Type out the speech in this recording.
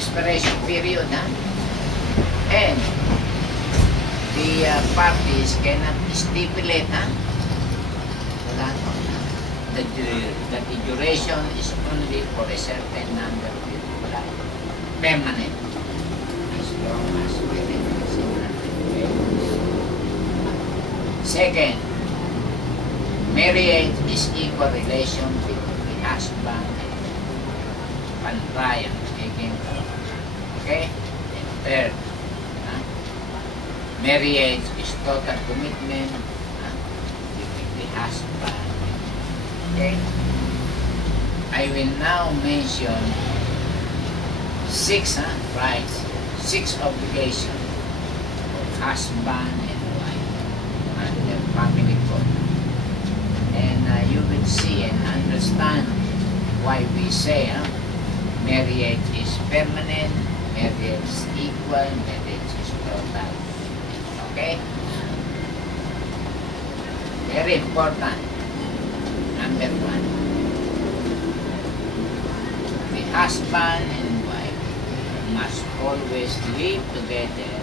expiration period, and the parties cannot stipulate that the duration is only for a certain number of years. Permanent, as long as within a certain period. Second, marriage is equal relation between the husband and pantayan, speaking. Okay? And third, marriage is total commitment between the husband. Okay? I will now mention 6 rights, 6 obligations of husband and wife under family code. And you will see and understand why we say marriage is permanent, marriage is equal, marriage is total. Okay? Very important. Number 1. The husband and wife must always live together